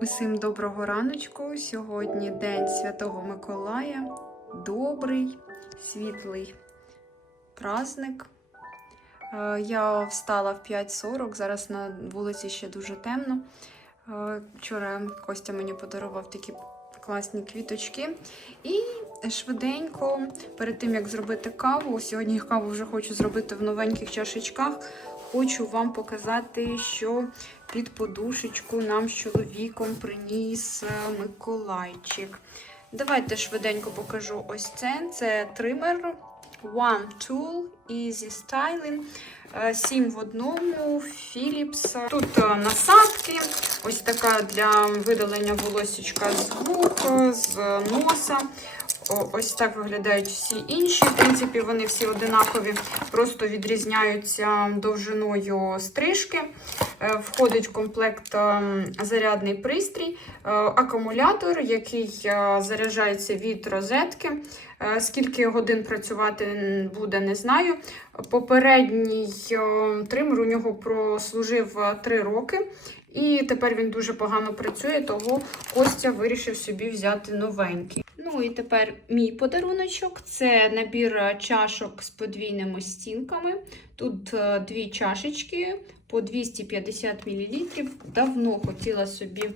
Усім доброго раночку. Сьогодні День Святого Миколая. Добрий, світлий праздник. Е, Я встала в 5.40, зараз на вулиці ще дуже темно. Е, Вчора Костя мені подарував такі класні квіточки. І швиденько, перед тим як зробити каву, сьогодні каву вже хочу зробити в новеньких чашечках. Хочу вам показати, що під подушечку нам з чоловіком приніс е, Миколайчик. Давайте швиденько покажу ось це. Це тример One Tool Easy Styling. 7 в одному Philips. Тут е, насадки, ось така для видалення волосічка з вух, з носа. Ось так виглядають всі інші. В принципі, вони всі одинакові, просто відрізняються довжиною стрижки. Е, Входить в комплект е, зарядний пристрій, е, акумулятор, який заряджається від розетки. Скільки годин працювати буде, не знаю. Попередній тример у нього прослужив 3 роки. І тепер він дуже погано працює, того Костя вирішив собі взяти новенький. Ну і тепер мій подаруночок це набір е, чашок з подвійними стінками. Тут е, дві чашечки по 250 мл. Давно хотіла собі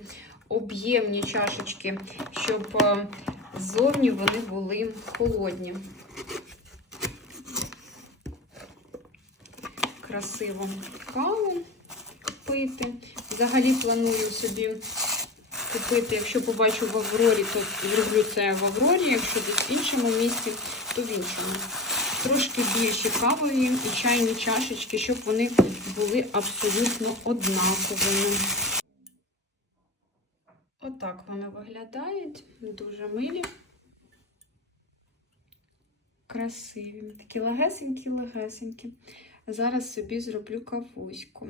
об'ємні чашечки, щоб е, ззовні вони були холодні. Красиво каву пити. Взагалі планую собі купити, якщо побачу в Аврорі, то зроблю це в Аврорі, якщо десь в іншому місці, то в іншому. Трошки більші кавові і чайні чашечки, щоб вони були абсолютно однаковими. Отак вони виглядають, дуже милі. Красиві. Такі легесенькі-легесенькі. Зараз собі зроблю кавуську.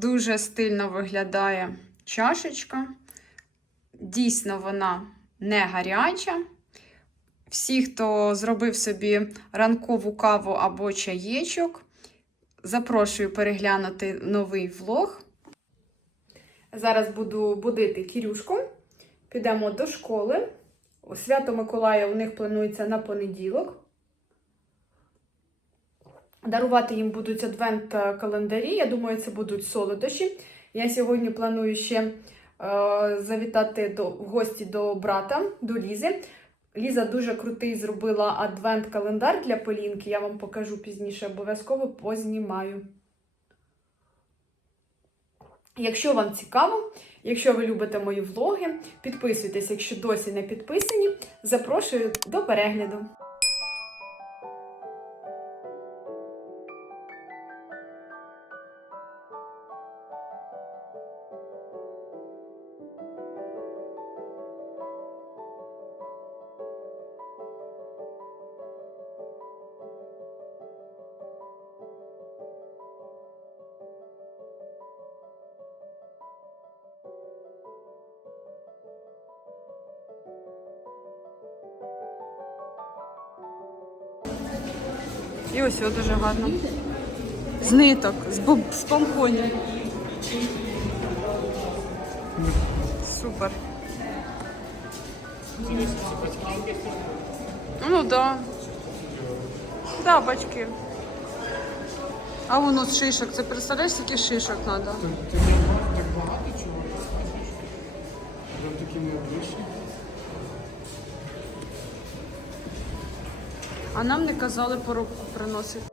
Дуже стильно виглядає чашечка. Дійсно, вона не гаряча. Всі, хто зробив собі ранкову каву або чаєчок, запрошую переглянути новий влог. Зараз буду будити Кірюшку. Підемо до школи. Свято Миколая у них планується на понеділок. Дарувати їм будуть адвент-календарі. Я думаю, це будуть солодощі. Я сьогодні планую ще е, завітати до, в гості до брата, до Лізи. Ліза дуже крутий зробила адвент-календар для Полінки. Я вам покажу пізніше, обов'язково познімаю. Якщо вам цікаво, якщо ви любите мої влоги, підписуйтесь, якщо досі не підписані. Запрошую до перегляду. І ось о, дуже гарно. З ниток, з, боб... з помпонів. Супер. Ну да. Тапочки. А воно з шишок. Це представляєш, скільки шишок треба? Ти не так багато А нам не казали поробку приносити.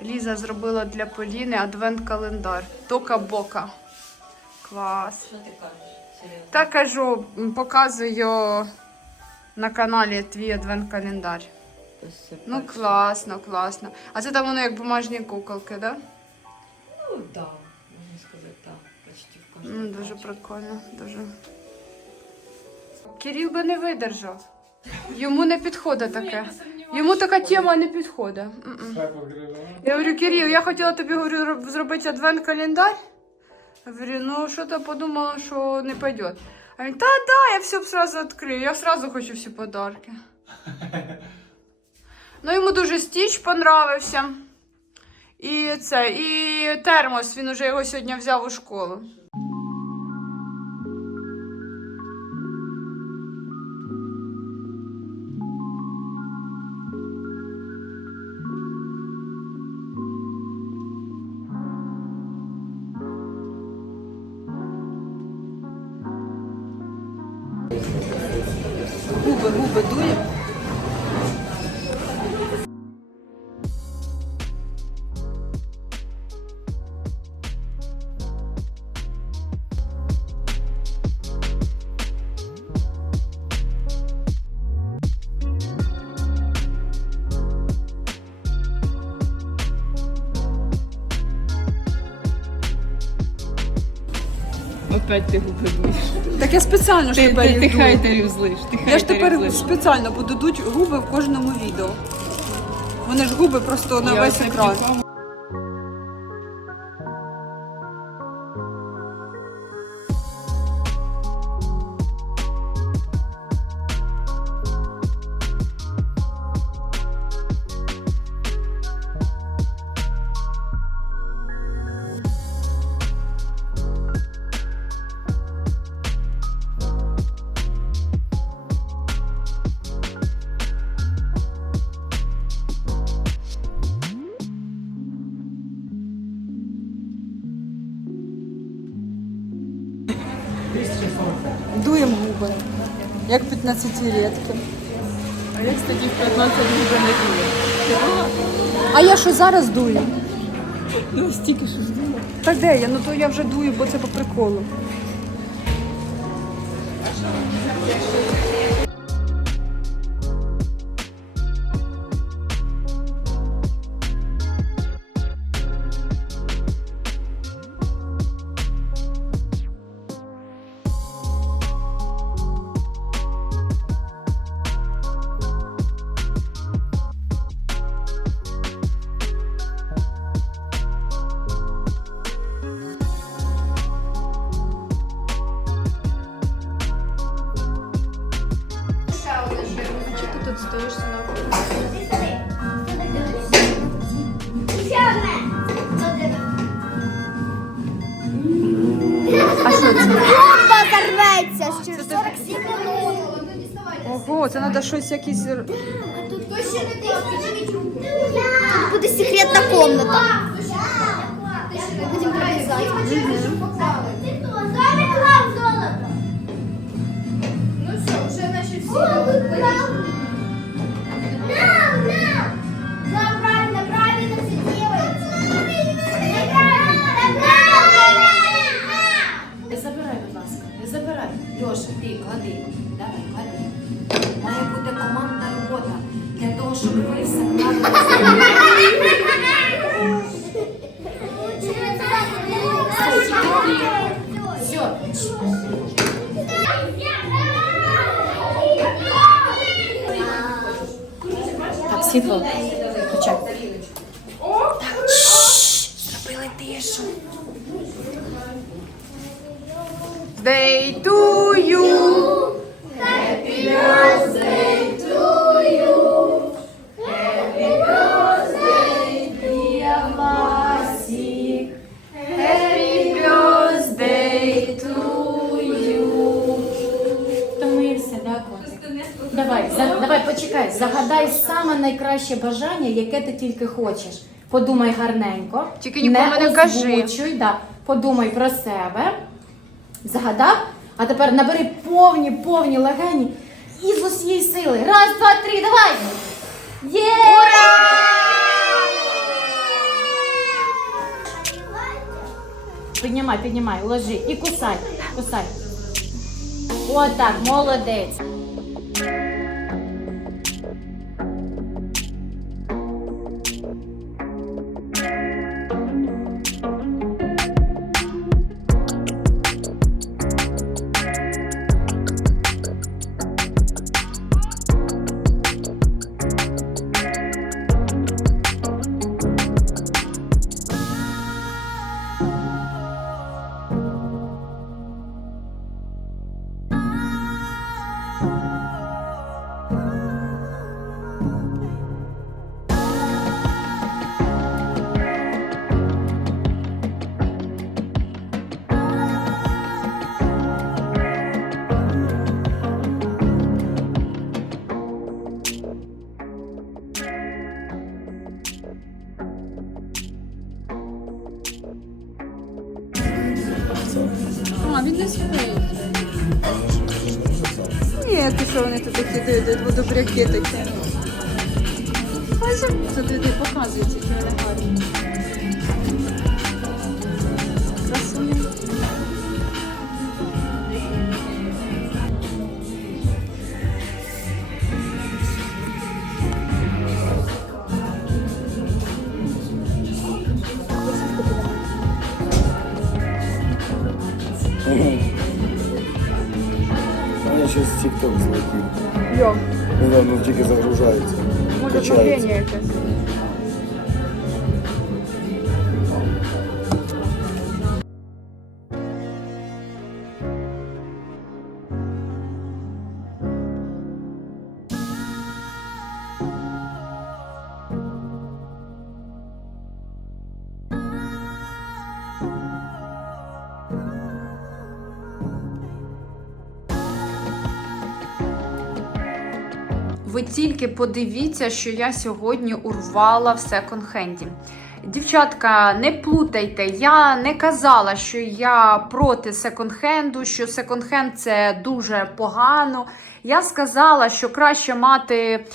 Ліза зробила для Поліни адвент-календар. Тока-бока. Клас. Що ти кажеш? Серйозно? Та кажу, показую на каналі твій адвент-календар. Ну класно, класно. А це там воно як бумажні куколки, да? Ну, да, так. Ну, дуже прикольно, дуже. Кирил би не видержав. Йому не підходить таке. Йому така тема не підходить. М-м. Я говорю, Кирил, я хотіла тобі говорю, роб- зробити адвент-календар. Я говорю, ну що то подумала, що не пойде. А він, та да, я все сразу відкрию, я сразу хочу всі подарки. Ну, йому дуже стіч понравився. І це, і термос, він уже його сьогодні взяв у школу. Опять ти губи дуєш. Так я спеціально ж Ти, тепер ти, їх ти дую. хайтерів злиш. Ти Я ж тепер злиш. спеціально буду дуть губи в кожному відео. Вони ж губи просто на Я весь оце екран. прикол- Дуємо губи, як 15-рідки. А я, кстати, в 15 губи не дую. А я що зараз дую? Ну, стільки ж дую. Та де я? Ну то я вже дую, бо це по приколу. А що це? Бомба зарветься через 47 минут. Ого, це треба щось якісь. Тут буде секретна комната. Ми будемо пролізати. Ну все, уже наши все. Не забирай. Льоша, ти клади. Давай, Day to you. Happy birthday to you. Втомився, да. Давай, за, давай, почекай, загадай саме найкраще бажання, яке ти тільки хочеш. Подумай гарненько. Тільки нікому не кажи. озвучуй, да. Подумай про себе. Загадав? А тепер набери повні, повні легені і з усієї сили. Раз, два, три, давай! Є! Піднімай, піднімай, ложи і кусай, кусай. Отак, молодець. Такі добряки такі. Бачиш, це туди показують, які вони гарні. Знаю, ну тільки загружається. може якесь. Ви тільки подивіться, що я сьогодні урвала в секонд-хенді. Дівчатка, не плутайте, я не казала, що я проти секонд-хенду, що секонд-хенд це дуже погано. Я сказала, що краще мати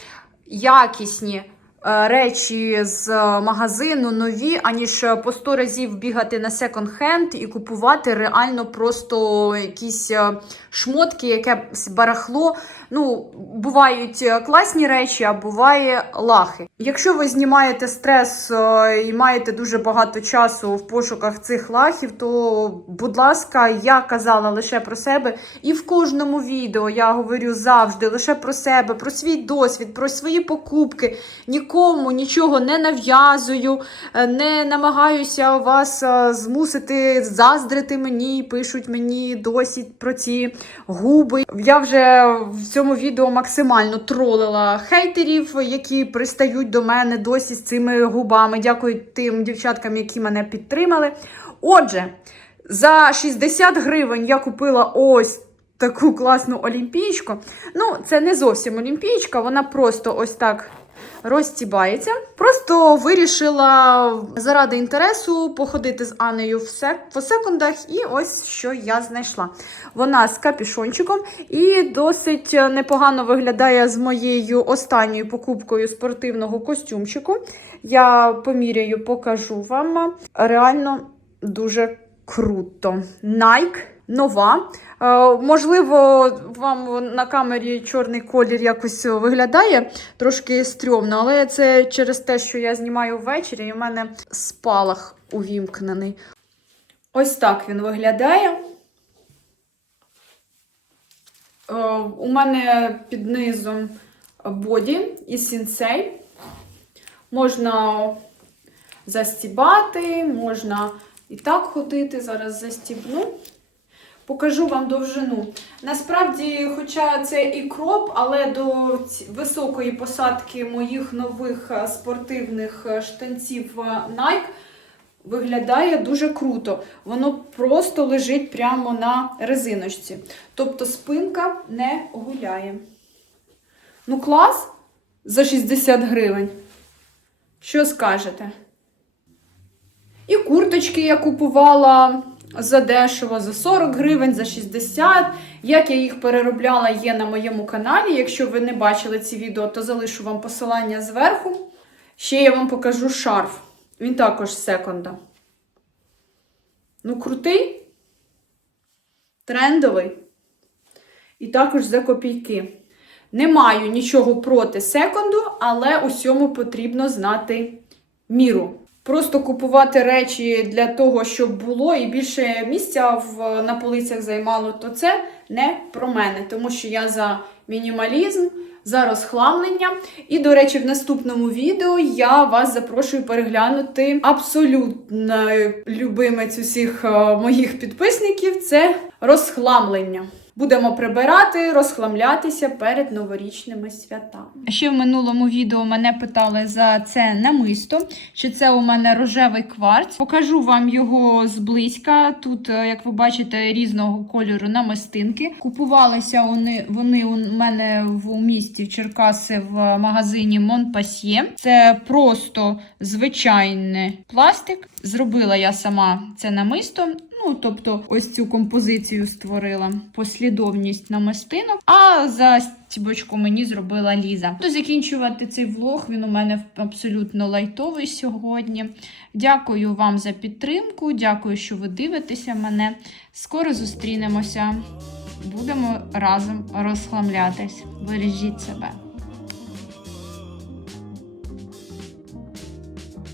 якісні речі з магазину нові, аніж по 100 разів бігати на секонд-хенд і купувати реально просто якісь е, шмотки, якесь барахло. Ну, бувають е, класні речі, а буває лахи. Якщо ви знімаєте стрес е, і маєте дуже багато часу в пошуках цих лахів, то, будь ласка, я казала лише про себе. І в кожному відео я говорю завжди лише про себе, про свій досвід, про свої покупки. Нікому нічого не нав'язую, е, не намагаюся вас е, змусити заздрити мені, пишуть мені досі про ці губи. Я вже в цьому відео максимально тролила хейтерів, які пристають до мене досі з цими губами. Дякую тим дівчаткам, які мене підтримали. Отже, за 60 гривень я купила ось. Таку класну олімпійку. Ну, це не зовсім олімпійка, вона просто ось так розтібається. Просто вирішила заради інтересу походити з Анею в по секундах, і ось що я знайшла. Вона з капюшончиком і досить непогано виглядає з моєю останньою покупкою спортивного костюмчику. Я поміряю, покажу вам. Реально дуже круто. Nike нова. Е, Можливо, вам на камері чорний колір якось виглядає трошки стрьомно, але це через те, що я знімаю ввечері, і в мене спалах увімкнений. Ось так він виглядає. Е, У мене під низом боді і сінсей. Можна застібати, можна і так ходити. Зараз застібну. Покажу вам довжину. Насправді, хоча це і кроп, але до високої посадки моїх нових е, спортивних е, штанців е, Nike виглядає дуже круто. Воно просто лежить прямо на резиночці. Тобто спинка не гуляє. Ну, клас за 60 гривень. Що скажете? І курточки я купувала за дешево, за 40 гривень, за 60. Як я їх переробляла, є на моєму каналі. Якщо ви не бачили ці відео, то залишу вам посилання зверху. Ще я вам покажу шарф. Він також секонда. Ну, крутий, трендовий. І також за копійки. Не маю нічого проти секонду, але усьому потрібно знати міру. Просто купувати речі для того, щоб було і більше місця в, на полицях займало, то це не про мене, тому що я за мінімалізм, за розхламлення. І, до речі, в наступному відео я вас запрошую переглянути абсолютно любимець усіх е, моїх підписників це розхламлення. Будемо прибирати, розхламлятися перед новорічними святами. Ще в минулому відео мене питали за це намисто, чи це у мене рожевий кварц. Покажу вам його зблизька. Тут, е, як ви бачите, різного кольору намистинки. Купувалися вони, вони у мене в місті в Черкаси в магазині Монпасьє. Це просто звичайний пластик. Зробила я сама це намисто. Ну, тобто, ось цю композицію створила послідовність намистинок. А застібочку мені зробила Ліза. Буду закінчувати цей влог. Він у мене абсолютно лайтовий сьогодні. Дякую вам за підтримку. Дякую, що ви дивитеся мене. Скоро зустрінемося. Будемо разом розхламлятись. Бережіть себе.